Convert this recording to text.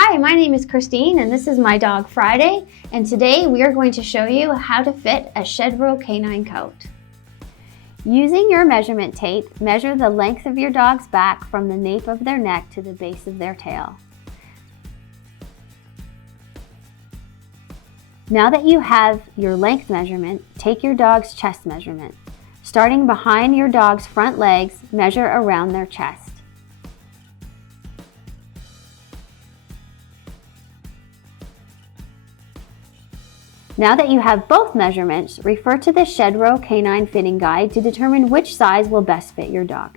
Hi, my name is Christine and this is my dog Friday, and today we are going to show you how to fit a Shedrow canine coat. Using your measurement tape, measure the length of your dog's back from the nape of their neck to the base of their tail. Now that you have your length measurement, take your dog's chest measurement. Starting behind your dog's front legs, measure around their chest. Now that you have both measurements, refer to the Shedrow Canine Fitting Guide to determine which size will best fit your dog.